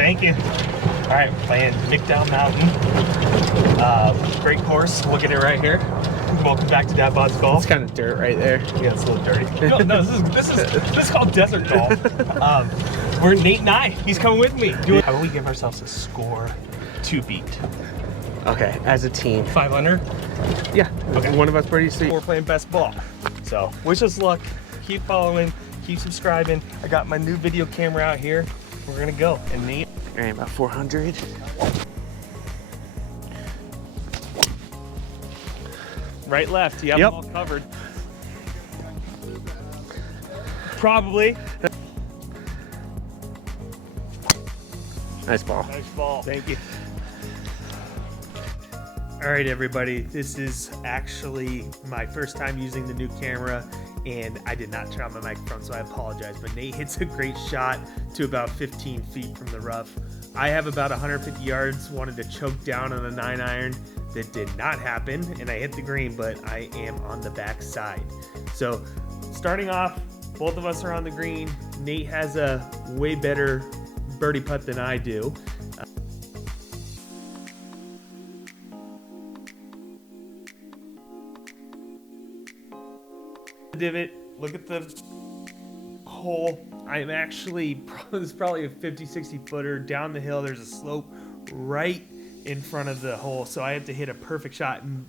Thank you. All right, playing McDowell Mountain. Great course. Look at it right here. Welcome back to Dad Bod's Golf. It's kind of dirt right there. Yeah, it's a little dirty. No, this is called desert golf. We're Nate and I. He's coming with me. How about we give ourselves a score to beat? Okay, as a team. 500. Yeah. Okay. One of us pretty sweet. We're playing best ball. So wish us luck. Keep following. Keep subscribing. I got my new video camera out here. We're gonna go. And Nate. All right, about 400. Right, left. You have them all covered. Probably. Nice ball. Nice ball. Thank you. All right, everybody. This is actually my first time using the new camera, and I did not turn on my microphone, so I apologize. But Nate hits a great shot to about 15 feet from the rough. I have about 150 yards, wanted to choke down on a 9-iron. That did not happen, and I hit the green, but I am on the back side. So starting off, both of us are on the green. Nate has a way better birdie putt than I do. Divot, look at the hole. I'm actually, this is probably a 50-60 footer down the hill. There's a slope right in front of the hole, so I have to hit a perfect shot. And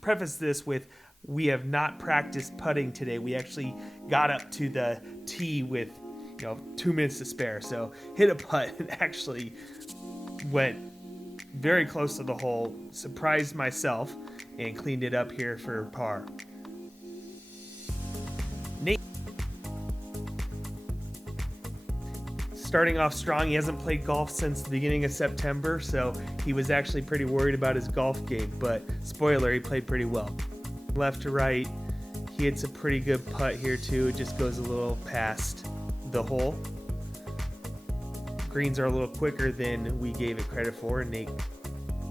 preface this with, we have not practiced putting today. We actually got up to the tee with 2 minutes to spare, so hit a putt and actually went very close to the hole, surprised myself, and cleaned it up here for par. Nate starting off strong. He hasn't played golf since the beginning of September, so he was actually pretty worried about his golf game, but spoiler, he played pretty well. Left to right, he hits a pretty good putt here too. It just goes a little past the hole. Greens are a little quicker than we gave it credit for, and Nate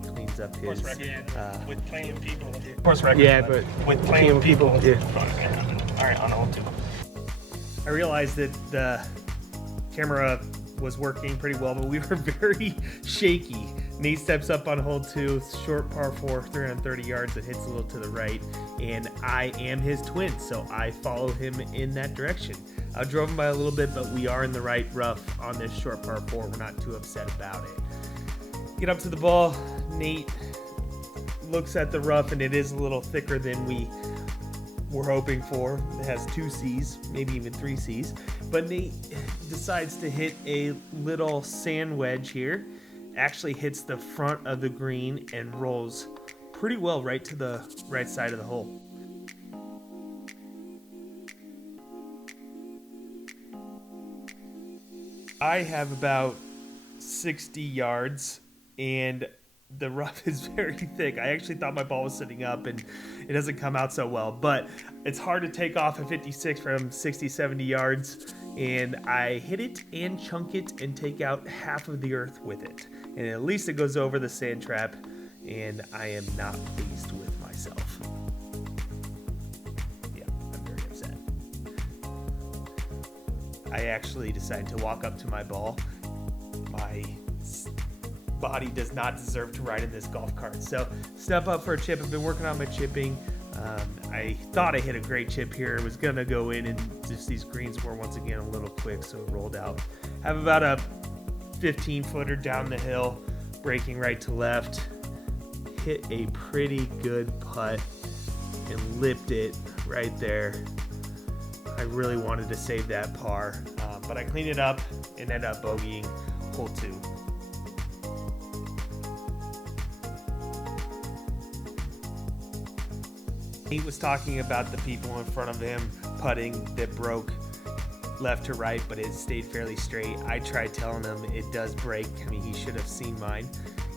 cleans up his with playing people. Of course, record, Yeah, but with playing people. Yeah. All right, on hole 2. I realized that the camera was working pretty well, but we were very shaky. Nate steps up on hole 2, short par 4, 330 yards. It hits a little to the right, and I am his twin, so I follow him in that direction. I drove him by a little bit, but we are in the right rough on this short par 4. We're not too upset about it. Get up to the ball. Nate looks at the rough, and it is a little thicker than we were hoping for. It has 2 C's, maybe even 3 C's. But Nate decides to hit a little sand wedge here. Actually hits the front of the green and rolls pretty well right to the right side of the hole. I have about 60 yards, and the rough is very thick. I actually thought my ball was sitting up, and it doesn't come out so well, but it's hard to take off a 56 from 60, 70 yards, and I hit it and chunk it and take out half of the earth with it. And at least it goes over the sand trap, and I am not pleased with myself. Yeah, I'm very upset. I actually decided to walk up to my ball. My body does not deserve to ride in this golf cart. So step up for a chip. I've been working on my chipping. I thought I hit a great chip here. It was going to go in, and just these greens were once again a little quick, so it rolled out. Have about a 15-footer down the hill, breaking right to left. Hit a pretty good putt and lipped it right there. I really wanted to save that par, but I cleaned it up and ended up bogeying hole 2. He was talking about the people in front of him putting that broke left to right, but it stayed fairly straight. I tried telling him it does break. I mean, he should have seen mine.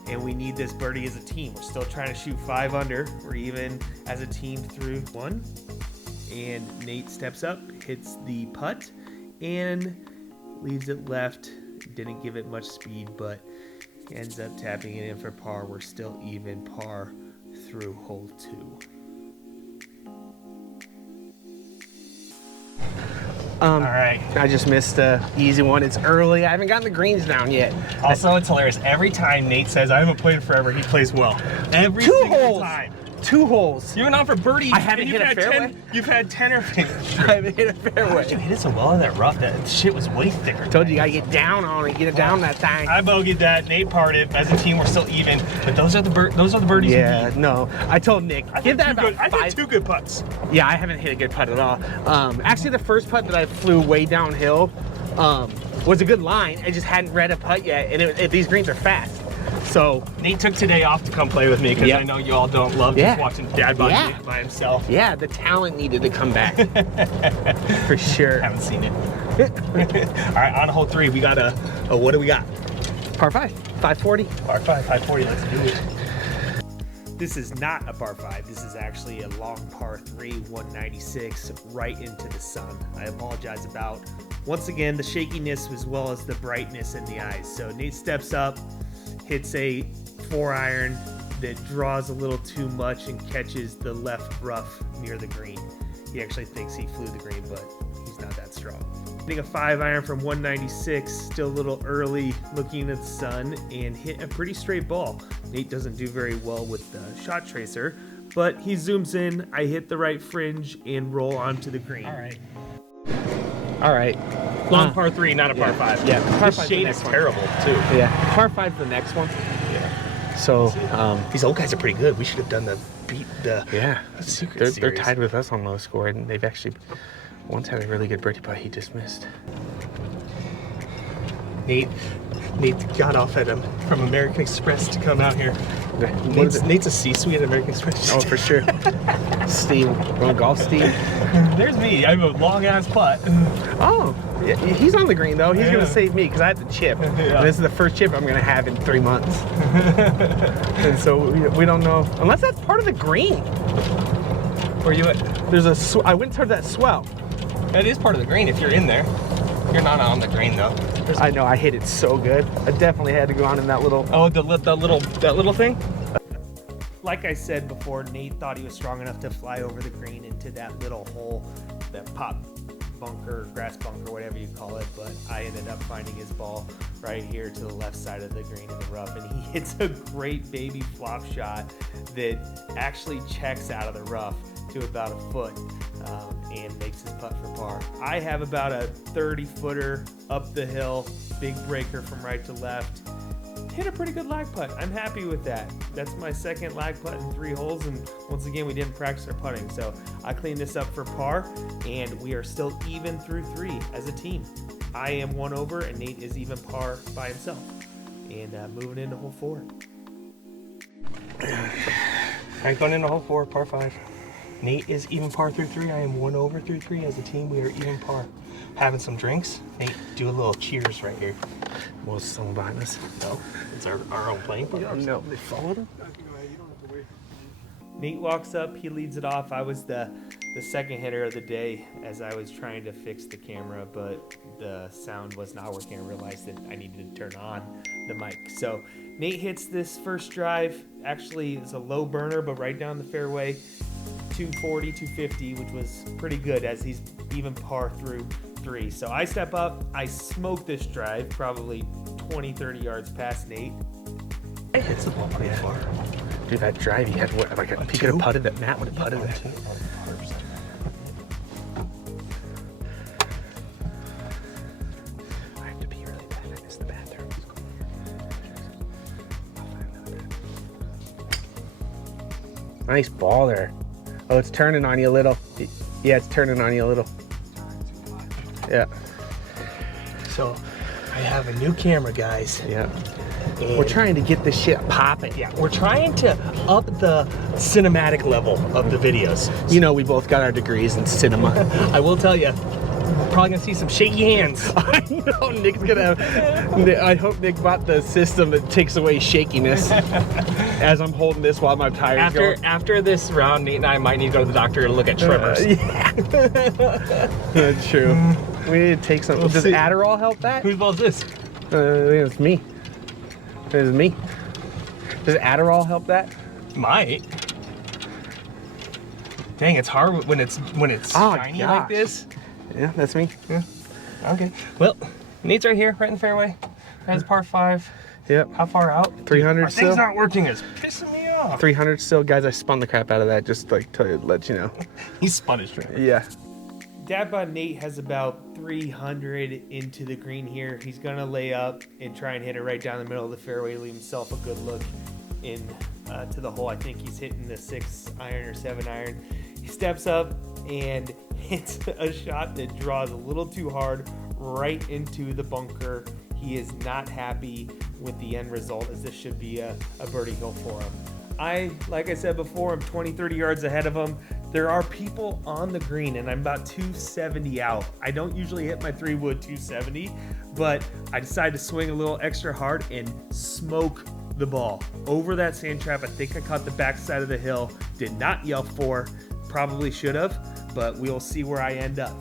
And we need this birdie as a team. We're still trying to shoot 5 under. We're even as a team through 1. And Nate steps up, hits the putt, and leaves it left. Didn't give it much speed, but ends up tapping it in for par. We're still even par through hole 2. All right. I just missed a easy one. It's early. I haven't gotten the greens down yet. Also, it's hilarious. Every time Nate says, I haven't played forever, he plays well. Every Two single holes. time. 2 holes. You went on for birdie. I haven't hit a fairway. You've had 10 or 15. I haven't hit a How fairway. did you hit it so well in that rough? That shit was way thicker. Told you gotta get down on it, get it down that thing. I bogeyed that. Nate parted. As a team, we're still even. But those are the birdies. Yeah, no. I told Nick, give that about I 5. did 2 good putts. Yeah, I haven't hit a good putt at all. Actually, the first putt that I flew way downhill was a good line. I just hadn't read a putt yet, and these greens are fast. So Nate took today off to come play with me because I know you all don't love just watching Dad by himself. Yeah, the talent needed to come back for sure. Haven't seen it. All right, on hole 3, we got what do we got? Par 5, 540. Par 5, 540. Let's do it. This is not a par 5. This is actually a long par 3, 196, right into the sun. I apologize about, once again, the shakiness as well as the brightness in the eyes. So Nate steps up, hits a 4-iron that draws a little too much and catches the left rough near the green. He actually thinks he flew the green, but he's not that strong. Hitting a 5-iron from 196, still a little early, looking at the sun, and hit a pretty straight ball. Nate doesn't do very well with the shot tracer, but he zooms in, I hit the right fringe, and roll onto the green. All right. Long par 3, not a par 5. Yeah, par This 5's shade the is next one. terrible, too. Yeah, par 5's the next one. Yeah. So, These old guys are pretty good. We should have done the yeah, Secret they're Series. tied with us on low score, and they've actually once had a really good birdie putt he just missed. Nate got off at from American Express to come out here. Nate's a C-suite at American Express. Oh, for sure. Steve, going golf, Steve. There's me. I have a long-ass putt. Oh, yeah, he's on the green though. He's Yeah. gonna save me because I had the chip. Yeah. And this is the first chip I'm gonna have in 3 months. And so we don't know unless that's part of the green. Where you at? There's I went toward that swell. That is part of the green if you're in there. You're not on the green though. I know I hit it so good. I definitely had to go on in that little. Oh, that little thing. Like I said before, Nate thought he was strong enough to fly over the green into that little hole, that pop bunker, grass bunker, whatever you call it, but I ended up finding his ball right here to the left side of the green in the rough, and he hits a great baby flop shot that actually checks out of the rough to about a foot and makes his putt for par. I have about a 30-footer up the hill, big breaker from right to left. Hit a pretty good lag putt. I'm happy with that. That's my second lag putt in 3 holes, and once again, we didn't practice our putting, so I cleaned this up for par, and we are still even through 3 as a team. I am 1 over, and Nate is even par by himself. And moving into hole 4. I'm going into hole 4, par 5. Nate is even par through 3. I am 1 over through 3. As a team, we are even par. Having some drinks. Nate, do a little cheers right here. Was someone behind us? No, it's our own playing partners. No, they followed him. Nate walks up, he leads it off. I was the second hitter of the day as I was trying to fix the camera, but the sound was not working. I realized that I needed to turn on the mic. So Nate hits this first drive. Actually, it's a low burner, but right down the fairway, 240, 250, which was pretty good as he's even par through 3. So I step up, I smoke this drive, probably 20, 30 yards past Nate. It hits the ball pretty far. Dude, that drive he had, what, like he could have putted that. Matt would have putted that. I have to pee really bad. I missed the bathroom. Nice ball there. Oh, it's turning on you a little. Yeah, it's turning on you a little. Yeah. So, I have a new camera, guys. Yeah. And We're trying to get this shit popping. yeah, we're trying to up the cinematic level of the videos. You know, we both got our degrees in cinema. I will tell you, probably gonna see some shaky hands. I know Nick's gonna have. I hope Nick bought the system that takes away shakiness. As I'm holding this while my tires go. After this round, Nate and I might need to go to the doctor to look at tremors. Yeah. That's true. We need to take some. We'll Does see. Adderall help that? Whose ball is this? I think it's me. It's me. Does Adderall help that? Might. Dang, it's hard when it's Oh, shiny gosh. like this. Yeah, that's me. Yeah. Okay. Well, Nate's right here, right in the fairway. Has par 5. Yep. How far out? 300 Our still. thing's not working. It's pissing me off. 300 still, guys. I spun the crap out of that just like to let you know. He spun his driver. Yeah. Dad bod Nate has about 300 into the green here. He's gonna lay up and try and hit it right down the middle of the fairway, leave himself a good look in to the hole. I think he's hitting the 6 iron or 7 iron. He steps up and hits a shot that draws a little too hard right into the bunker. He is not happy with the end result, as this should be a birdie hill for him. Like I said before, I'm 20, 30 yards ahead of him. There are people on the green, and I'm about 270 out. I don't usually hit my 3-wood 270, but I decided to swing a little extra hard and smoke the ball over that sand trap. I think I caught the backside of the hill. Did not yell for, probably should have, but we'll see where I end up.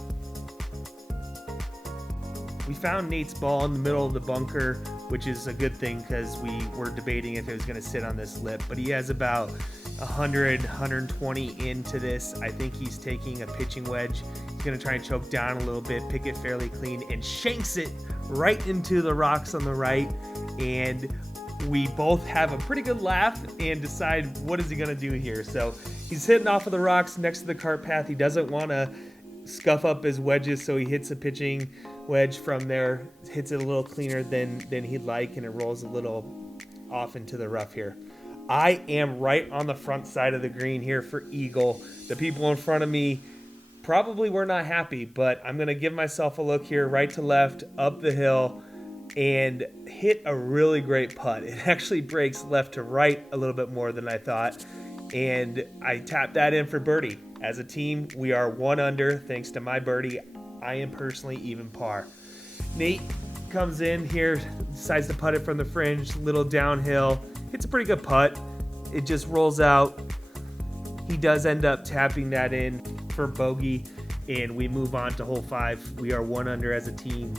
We found Nate's ball in the middle of the bunker, which is a good thing because we were debating if it was going to sit on this lip, but he has about 100, 120 into this. I think he's taking a pitching wedge. He's going to try and choke down a little bit, pick it fairly clean, and shanks it right into the rocks on the right. And we both have a pretty good laugh and decide what is he going to do here. So he's hitting off of the rocks next to the cart path. He doesn't want to scuff up his wedges, so he hits a pitching wedge from there, hits it a little cleaner than he'd like, and it rolls a little off into the rough here. I am right on the front side of the green here for eagle. The people in front of me probably were not happy, but I'm going to give myself a look here, right to left, up the hill, and hit a really great putt. It actually breaks left to right a little bit more than I thought, and I tapped that in for birdie. As a team, we are 1 under thanks to my birdie. I am personally even par. Nate comes in here, decides to putt it from the fringe, little downhill. It's a pretty good putt. It just rolls out. He does end up tapping that in for bogey, and we move on to hole 5. We are 1 under as a team.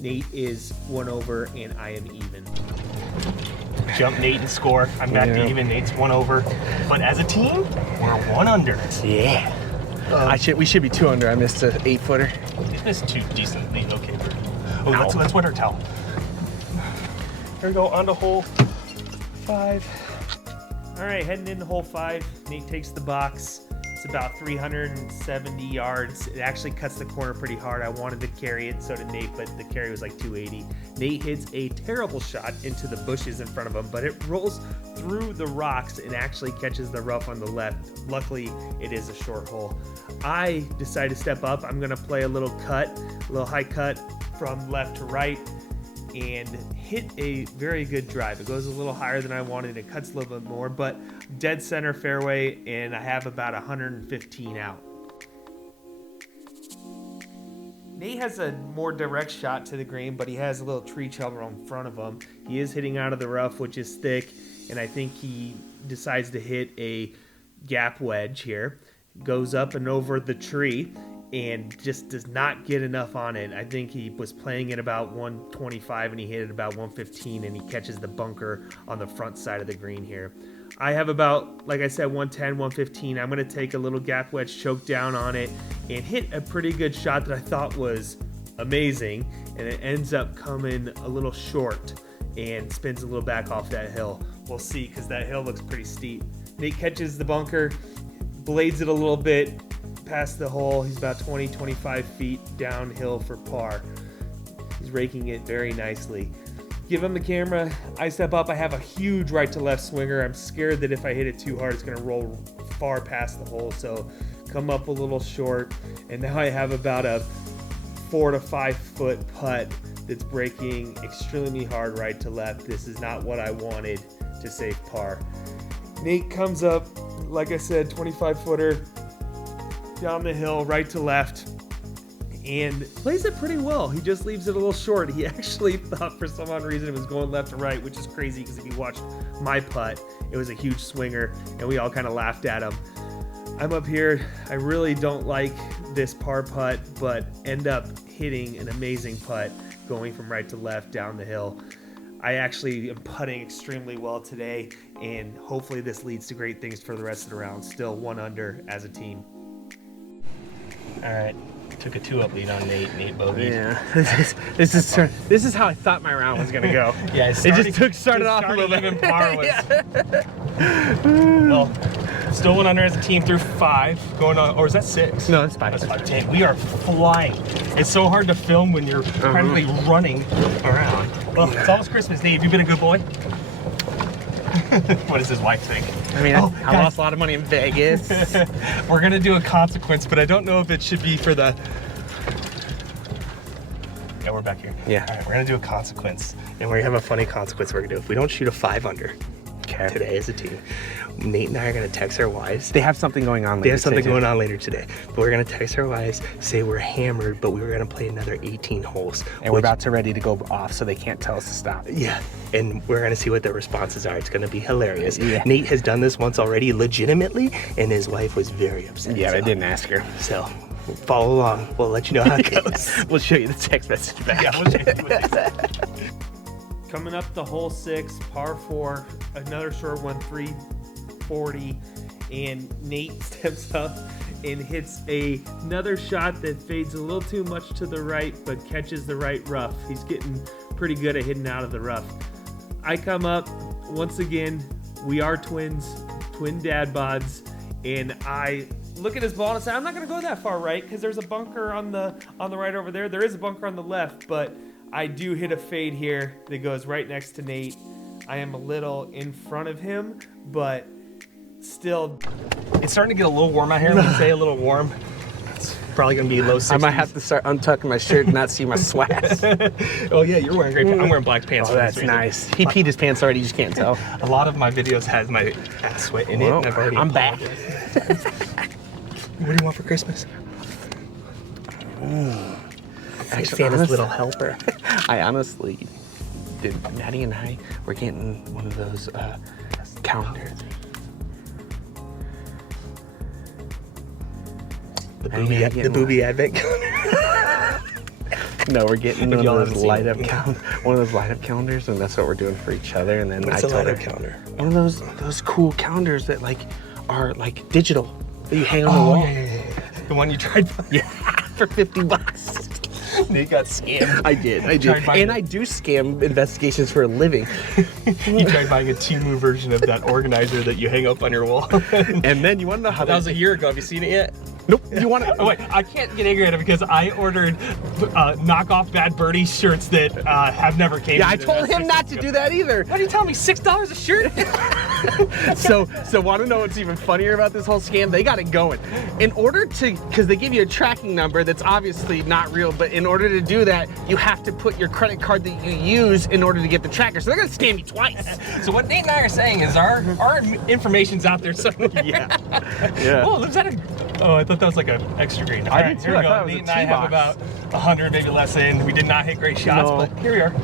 Nate is 1 over, and I am even. Jump Nate and score. I'm back to even. Nate's 1 over. But as a team, we're 1 under. Yeah. We should be 2 under. I missed an 8-footer. You missed 2 decently okay birdies. Oh, let's wet our towel. Here we go, on to hole 5. All right, heading into hole 5. Nate takes the box. It's about 370 yards. It actually cuts the corner pretty hard. I wanted to carry it, so did Nate, but the carry was like 280. Nate hits a terrible shot into the bushes in front of him, but it rolls through the rocks and actually catches the rough on the left. Luckily, it is a short hole. I decide to step up. I'm gonna play a little high cut from left to right, and hit a very good drive. It goes a little higher than I wanted. It cuts a little bit more, but dead center fairway, and I have about 115 out. Nate has a more direct shot to the green, but he has a little tree cover in front of him. He is hitting out of the rough, which is thick, and I think he decides to hit a gap wedge here. Goes up and over the tree, and just does not get enough on it. I think he was playing at about 125 and he hit it about 115, and he catches the bunker on the front side of the green here. I have about, like I said, 110, 115. I'm going to take a little gap wedge, choke down on it, and hit a pretty good shot that I thought was amazing, and it ends up coming a little short and spins a little back off that hill. We'll see, because that hill looks pretty steep. Nate catches the bunker, blades it a little bit past the hole. He's about 20, 25 feet downhill for par. He's raking it very nicely. Give him the camera. I step up. I have a huge right to left swinger. I'm scared that if I hit it too hard, it's going to roll far past the hole. So come up a little short. And now I have about a 4 to 5 foot putt that's breaking extremely hard right to left. This is not what I wanted to save par. Nate comes up, like I said, 25 footer down the hill, right to left, and plays it pretty well. He just leaves it a little short. He actually thought for some odd reason it was going left to right, which is crazy because if you watched my putt, it was a huge swinger, and we all kind of laughed at him. I'm up here. I really don't like this par putt, but end up hitting an amazing putt going from right to left down the hill. I actually am putting extremely well today, and hopefully this leads to great things for the rest of the round. Still 1 under as a team. All right, Took a 2-up lead on Nate. Nate bogeyed. Yeah, this is how I thought my round was gonna go. Yeah, it just started off a little bit. Even par was. Well, still went under as a team through 5. Going on, or is that 6? No, that's 5. That's 5. Dang, we are flying. It's so hard to film when you're practically running around. Well, it's almost Christmas, Nate. Have you been a good boy? What does his wife think? I mean, I lost a lot of money in Vegas. We're gonna do a consequence, but I don't know if it should be for the. Yeah, we're back here. Yeah. All right, we're gonna do a consequence, and we have a funny consequence we're gonna do. If we don't shoot a 5 under today as a team, Nate and I are gonna text our wives. They have something going on later. They have something going on later today, but we're gonna text our wives, say we're hammered, but we were gonna play another 18 holes, and we're about to ready to go off, so they can't tell us to stop. Yeah, and we're gonna see what their responses are. It's gonna be hilarious. Yeah. Nate has done this once already, legitimately, and his wife was very upset. Yeah, I didn't ask her. So follow along. We'll let you know how it goes. We'll show you the text message back. Yeah, we'll show you the Coming up the hole 6, par 4, another short one, 340, and Nate steps up and hits another shot that fades a little too much to the right, but catches the right rough. He's getting pretty good at hitting out of the rough. I come up, once again, we are twins, twin dad bods, and I look at his ball and say, I'm not gonna go that far right, because there's a bunker on the right over there. There is a bunker on the left, but I do hit a fade here that goes right next to Nate. I am a little in front of him, but still. It's starting to get a little warm out here. Let's say a little warm. It's probably gonna be low 60s. I might have to start untucking my shirt and not see my sweats. Oh yeah, you're wearing great pants. I'm wearing black pants. Oh, that's nice. He peed his pants already, you just can't tell. A lot of my videos has my ass sweat in it. And I've already I'm back. What do you want for Christmas? Thanks for Santa's little helper. I honestly, Maddie and I were getting one of those calendars. The booby advent calendar. No, we're getting one of those light up calendars, and that's what we're doing for each other. And then What's I a told light her up calendar? one of those cool calendars that are digital that you hang on the wall. Yeah. The one you tried. Yeah, for $50. Nate got scammed. I did. And I do scam investigations for a living. You tried buying a Temu version of that organizer that you hang up on your wall. And then you want to know how That was a year ago. Have you seen it yet? Nope. You want to? Oh wait, I can't get angry at it because I ordered knockoff Bad Birdie shirts that have never came. Yeah, I told him not to do that either. What are you telling me? $6 a shirt? So want to know what's even funnier about this whole scam? They got it going. In order to, because they give you a tracking number that's obviously not real, but in order to do that, you have to put your credit card that you use in order to get the tracker. So they're gonna scam you twice. So what Nate and I are saying is our information's out there somewhere. Yeah. Oh, is that a? Oh, I thought that was like an extra green. I did too. Here we I go. thought it was Nate a and I have box. about 100, maybe less in. We did not hit great shots, No. but here we are.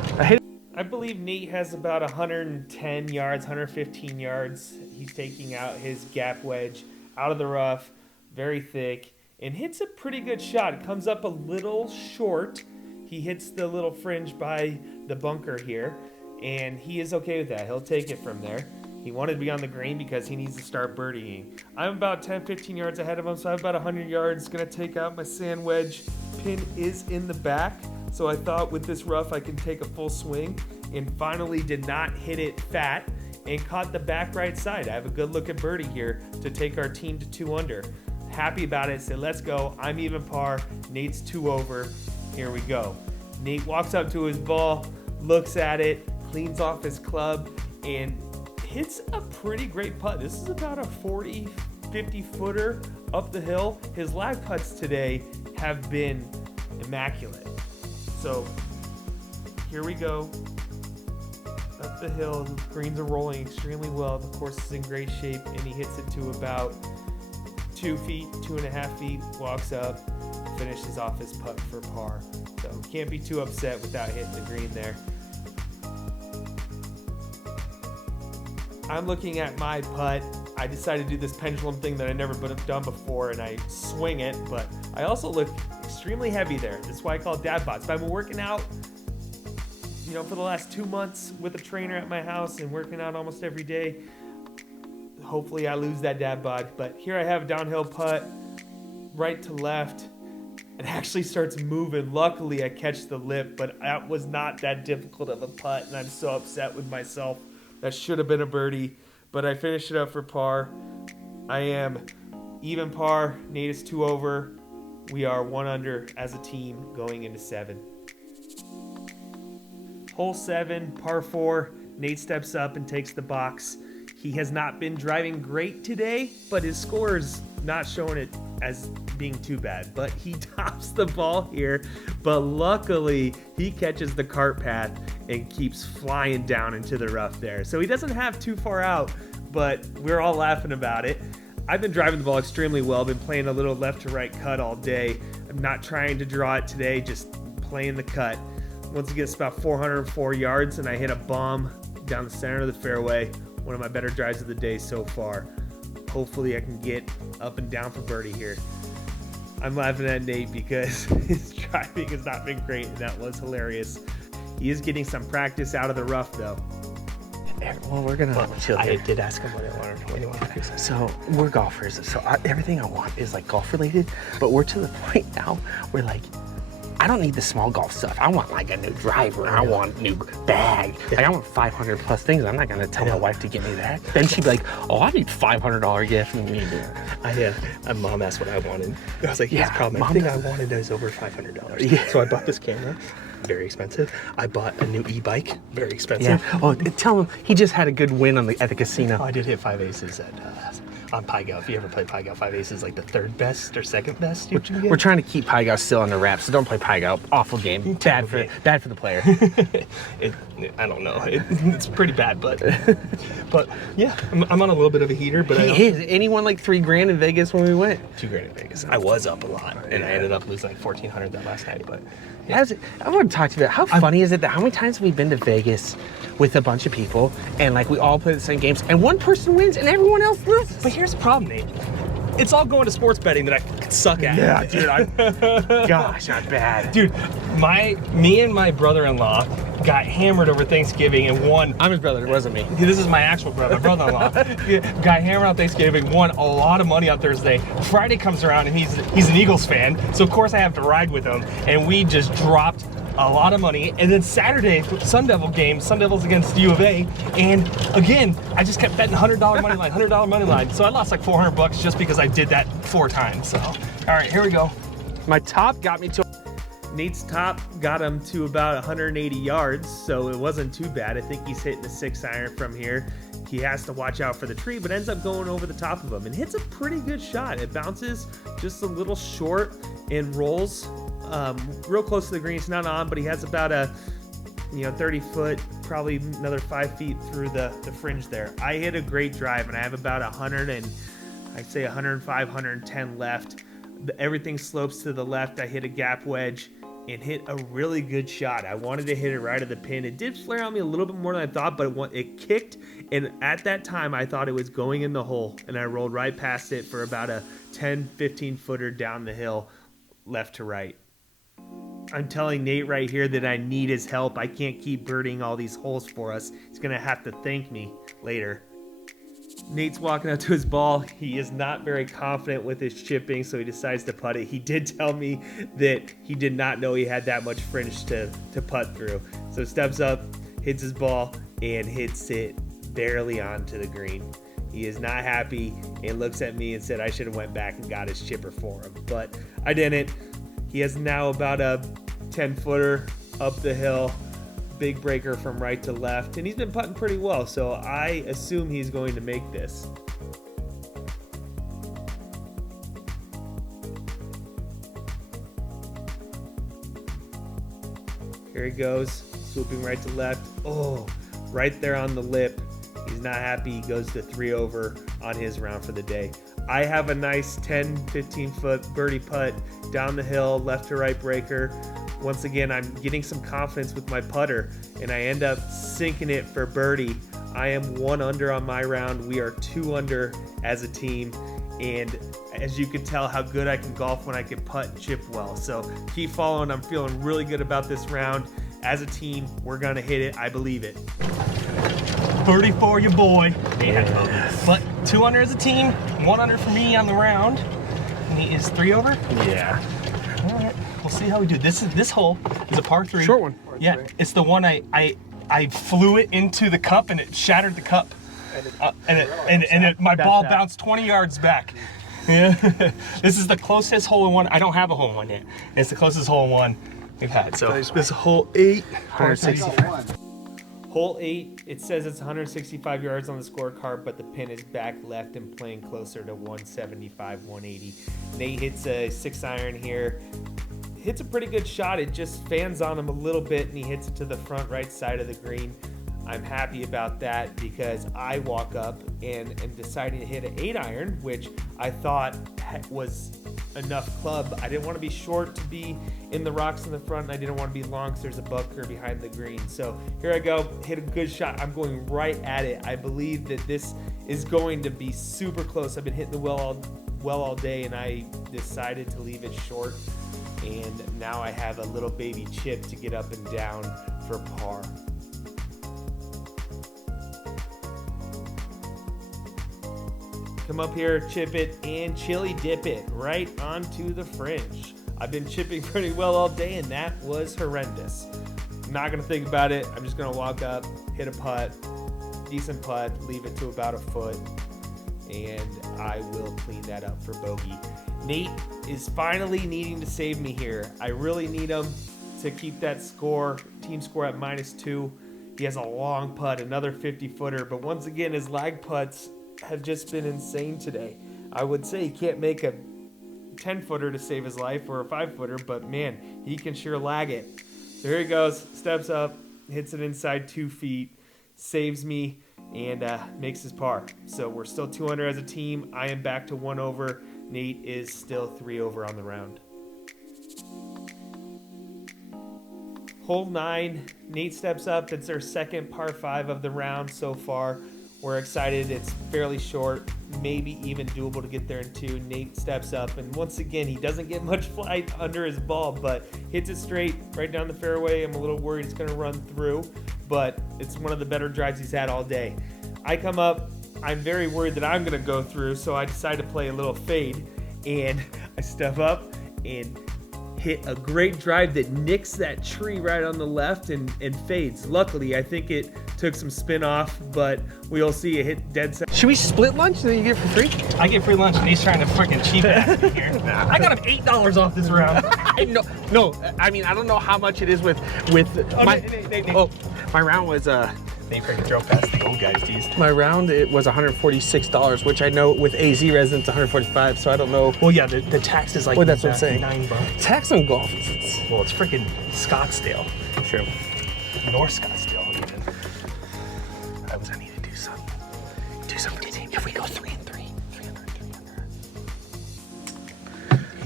I believe Nate has about 110 yards, 115 yards. He's taking out his gap wedge out of the rough, very thick, and hits a pretty good shot. It comes up a little short. He hits the little fringe by the bunker here, and he is okay with that. He'll take it from there. He wanted to be on the green because he needs to start birdieing. I'm about 10, 15 yards ahead of him, so I have about 100 yards. Gonna take out my sand wedge. Pin is in the back, so I thought with this rough I can take a full swing, and finally did not hit it fat and caught the back right side. I have a good look at birdie here to take our team to 2 under. Happy about it, said let's go. I'm even par, Nate's 2 over. Here we go. Nate walks up to his ball, looks at it, cleans off his club, and hits a pretty great putt. This is about a 40, 50 footer up the hill. His lag putts today have been immaculate. So here we go. Up the hill, the greens are rolling extremely well. The course is in great shape, and he hits it to about 2 feet, 2.5 feet, walks up, finishes off his putt for par. So can't be too upset without hitting the green there. I'm looking at my putt. I decided to do this pendulum thing that I never done before, and I swing it, but I also look extremely heavy there. That's why I call it dad bods. But I've been working out, for the last 2 months with a trainer at my house and working out almost every day. Hopefully I lose that dad bod, but here I have a downhill putt, right to left, and actually starts moving. Luckily, I catch the lip, but that was not that difficult of a putt, and I'm so upset with myself. That should have been a birdie, but I finished it up for par. I am even par. Nate is 2 over. We are 1 under as a team going into 7. Hole 7, par 4. Nate steps up and takes the box. He has not been driving great today, but his score is not showing it as being too bad. But he tops the ball here, but luckily he catches the cart path and keeps flying down into the rough there. So he doesn't have too far out, but we're all laughing about it. I've been driving the ball extremely well. Been playing a little left to right cut all day. I'm not trying to draw it today, just playing the cut. Once it gets about 404 yards and I hit a bomb down the center of the fairway. One of my better drives of the day so far. Hopefully I can get up and down for birdie here. I'm laughing at Nate because his driving has not been great, and that was hilarious. He is getting some practice out of the rough though. Well, we're gonna chill I here. did ask him what he wanted to do. So we're golfers. So everything I want is like golf related, but we're to the point now where like, I don't need the small golf stuff. I want like a new driver. I want a new bag. Like I want 500 plus things. I'm not gonna tell my wife to get me that. Then she'd be like, oh, I need $500 gift. My mom asked what I wanted. I was like, Yeah, yeah, problem. Mom Everything does. I wanted is over $500. Yeah. So I bought this camera, very expensive. I bought a new e-bike, very expensive. Yeah. Oh, tell him he just had a good win at the casino. I did hit 5 aces on Pygo. If you ever play Pygo, 5 aces like the 3rd best or 2nd best you can get. We're trying to keep Pygo still under wraps, so don't play Pygo. Awful game. Bad for the player. I don't know. It's pretty bad, but yeah, I'm on a little bit of a heater. But He is. And he won like $3,000 in Vegas when we went. $2,000 in Vegas. I was up a lot, and I ended up losing like $1,400 that last night. But I want to talk to you about how funny is it that how many times have we been to Vegas with a bunch of people and like we all play the same games and one person wins and everyone else loses? But here's the problem, Nate. It's all going to sports betting that I suck at. Yeah, dude. Gosh, not bad. Dude, me and my brother-in-law got hammered over Thanksgiving and won. I'm his brother. It wasn't me. This is my actual brother-in-law. Got hammered on Thanksgiving, won a lot of money on Thursday. Friday comes around and he's an Eagles fan, so of course I have to ride with him, and we just dropped a lot of money. And then Saturday, Sun Devils against U of A, and again, I just kept betting $100 money line, so I lost like $400 just because I did that 4 times. So, all right, here we go. My top got me to. Nate's top got him to about 180 yards, so it wasn't too bad. I think he's hitting a 6-iron from here. He has to watch out for the tree, but ends up going over the top of him and hits a pretty good shot. It bounces just a little short and rolls real close to the green. It's not on, but he has about a 30 foot, probably another 5 feet through the fringe there. I hit a great drive, and I have about 105, 110 left. Everything slopes to the left. I hit a gap wedge and hit a really good shot. I wanted to hit it right at the pin. It did flare on me a little bit more than I thought, but it kicked, and at that time I thought it was going in the hole, and I rolled right past it for about a 10-15 footer down the hill, left to right. I'm telling Nate right here that I need his help. I can't keep birding all these holes for us. He's gonna have to thank me later. Nate's walking out to his ball. He is not very confident with his chipping, so he decides to putt it. He did tell me that he did not know he had that much fringe to putt through. So steps up, hits his ball, and hits it barely onto the green. He is not happy and looks at me and said I should have went back and got his chipper for him, but I didn't. He has now about a 10-footer up the hill. Big breaker from right to left, and he's been putting pretty well, so I assume he's going to make this. Here he goes, swooping right to left. Oh, right there on the lip. He's not happy. He goes to 3 over on his round for the day. I have a nice 10-15 foot birdie putt down the hill, left to right breaker. Once again, I'm getting some confidence with my putter, and I end up sinking it for birdie. I am 1 under on my round. We are 2 under as a team, and as you can tell how good I can golf when I can putt and chip well. So keep following. I'm feeling really good about this round. As a team, we're going to hit it. I believe it. Birdie for your boy. Yeah. But 2 under as a team, 1 under for me on the round. And he is 3 over? Yeah. All right, we'll see how we do. This hole is a par 3. Short one. Yeah, it's the one I flew it into the cup and it shattered the cup. My ball bounced 20 yards back. Yeah. This is the closest hole-in-one. I don't have a hole-in-one yet. It's the closest hole-in-one we've had. So this is hole 8. 165. Hole 8, it says it's 165 yards on the scorecard, but the pin is back left and playing closer to 175, 180. Nate hits a 6-iron here. Hits a pretty good shot. It just fans on him a little bit, and he hits it to the front right side of the green. I'm happy about that because I walk up and am deciding to hit an 8-iron, which I thought was enough club. I didn't want to be short to be in the rocks in the front, and I didn't want to be long because there's a bunker behind the green. So here I go, hit a good shot. I'm going right at it. I believe that this is going to be super close. I've been hitting the well all day, and I decided to leave it short. And now I have a little baby chip to get up and down for par. Come up here, chip it, and chili dip it right onto the fringe. I've been chipping pretty well all day, and that was horrendous. I'm not gonna think about it. I'm just gonna walk up, hit a putt, decent putt, leave it to about a foot, and I will clean that up for bogey. Nate is finally needing to save me here. I really need him to keep that score, team score at -2. He has a long putt, another 50-footer, but once again, his lag putts have just been insane today. I would say he can't make a 10-footer to save his life or a 5-footer, but man, he can sure lag it. So here he goes, steps up, hits it inside 2 feet, saves me, and makes his par. So we're still 2 under as a team. I am back to 1 over. Nate is still 3 over on the round. Hole 9, Nate steps up. It's our second par 5 of the round so far. We're excited. It's fairly short, maybe even doable to get there in 2. Nate steps up, and once again, he doesn't get much flight under his ball, but hits it straight right down the fairway. I'm a little worried it's going to run through, but it's one of the better drives he's had all day. I come up. I'm very worried that I'm going to go through, so I decide to play a little fade, and I step up and hit a great drive that nicks that tree right on the left and fades. Luckily, I think it took some spin off, but we'll see. It hit dead center. Should we split lunch and then you get it for free? I get free lunch and he's trying to freaking cheap ass me here. I got him $8 off this round. No, I mean, I don't know how much it is with my round was They freaking drove past the old guys, geez. my round it was $146, which I know with AZ residents $145, so I don't know. Well, yeah, the tax is like Well, that's what I'm saying. $9. Tax on golf. Well, it's freaking Scottsdale. True. North Scottsdale, even. I need to do something for the team. If we go 3 and 3, 3 under.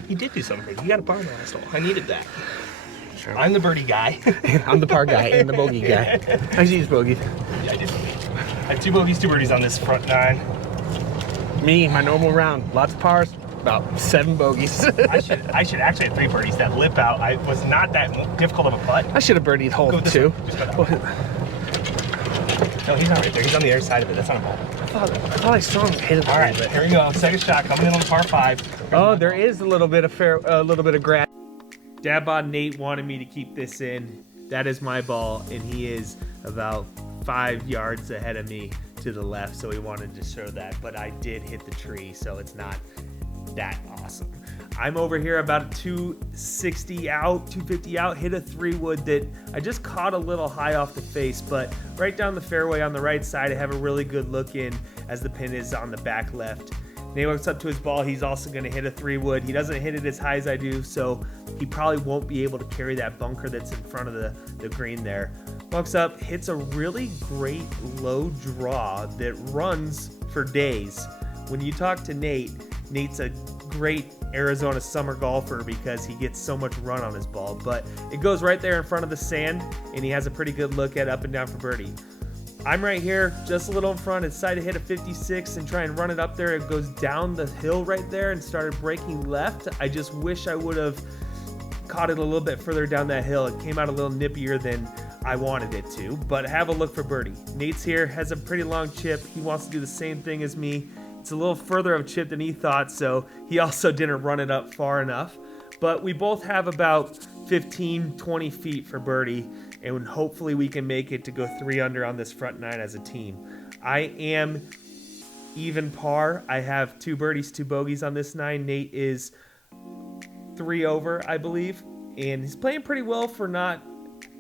He did do something. He got a par on last hole. I needed that. Sure. I'm the birdie guy. I'm the par guy and the bogey guy. I use bogey. Yeah, I did bogey. I have 2 bogeys, 2 birdies on this front 9. Me, my normal round, lots of pars, about 7 bogeys. I should actually have 3 birdies. That lip out was not that difficult of a putt. I should have birdied hole 2. Just go that way. No, he's not right there. He's on the other side of it. That's not a ball. I thought I saw him hit it. All right, here we go. Second shot coming in on the par 5. Oh, there is a little bit of grass. Dabon Nate wanted me to keep this in. That is my ball, and he is about 5 yards ahead of me to the left, so he wanted to show that. But I did hit the tree, so it's not that awesome. I'm over here about 260 out, 250 out, hit a 3-wood that I just caught a little high off the face, but right down the fairway on the right side, I have a really good look in as the pin is on the back left. Nate walks up to his ball. He's also going to hit a 3-wood. He doesn't hit it as high as I do, so he probably won't be able to carry that bunker that's in front of the green there. Walks up, hits a really great low draw that runs for days. When you talk to Nate, Nate's a great Arizona summer golfer because he gets so much run on his ball, but it goes right there in front of the sand, and he has a pretty good look at up and down for birdie. I'm right here, just a little in front. I decided to hit a 56 and try and run it up there. It goes down the hill right there and started breaking left. I just wish I would have caught it a little bit further down that hill. It came out a little nippier than I wanted it to, but have a look for birdie. Nate's here, has a pretty long chip. He wants to do the same thing as me. It's a little further of a chip than he thought, so he also didn't run it up far enough. But we both have about 15, 20 feet for birdie, and hopefully we can make it to go 3 under on this front 9 as a team. I am even par. I have 2 birdies, 2 bogeys on this 9. Nate is 3 over, I believe, and he's playing pretty well for not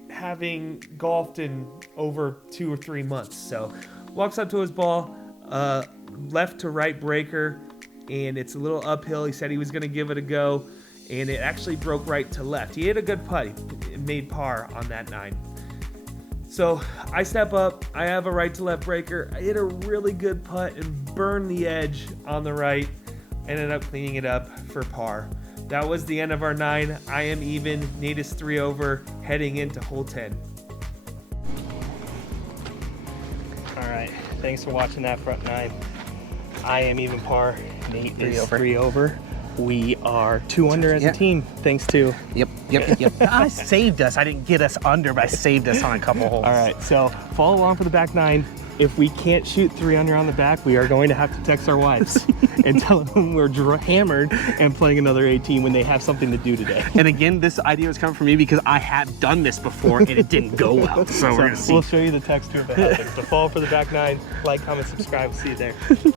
having golfed in over 2 or 3 months. So walks up to his ball, left to right breaker, and it's a little uphill. He said he was going to give it a go, and it actually broke right to left. He hit a good putt. He made par on that 9. So I step up. I have a right to left breaker. I hit a really good putt and burned the edge on the right. Ended up cleaning it up for par. That was the end of our 9. I am even. Nate is 3 over, heading into hole 10. All right, thanks for watching that front 9. I am even par. Nate is 3 over. We are 2 under as a team, thanks to... Yep. I saved us. I didn't get us under, but I saved us on a couple holes. All right, so follow along for the back 9. If we can't shoot 3 under on the back, we are going to have to text our wives and tell them we're hammered and playing another 18 when they have something to do today. And again, this idea was coming from me because I have done this before and it didn't go well. So we're gonna see. We'll show you the text too if it happens. So follow for the back 9, like, comment, subscribe. See you there.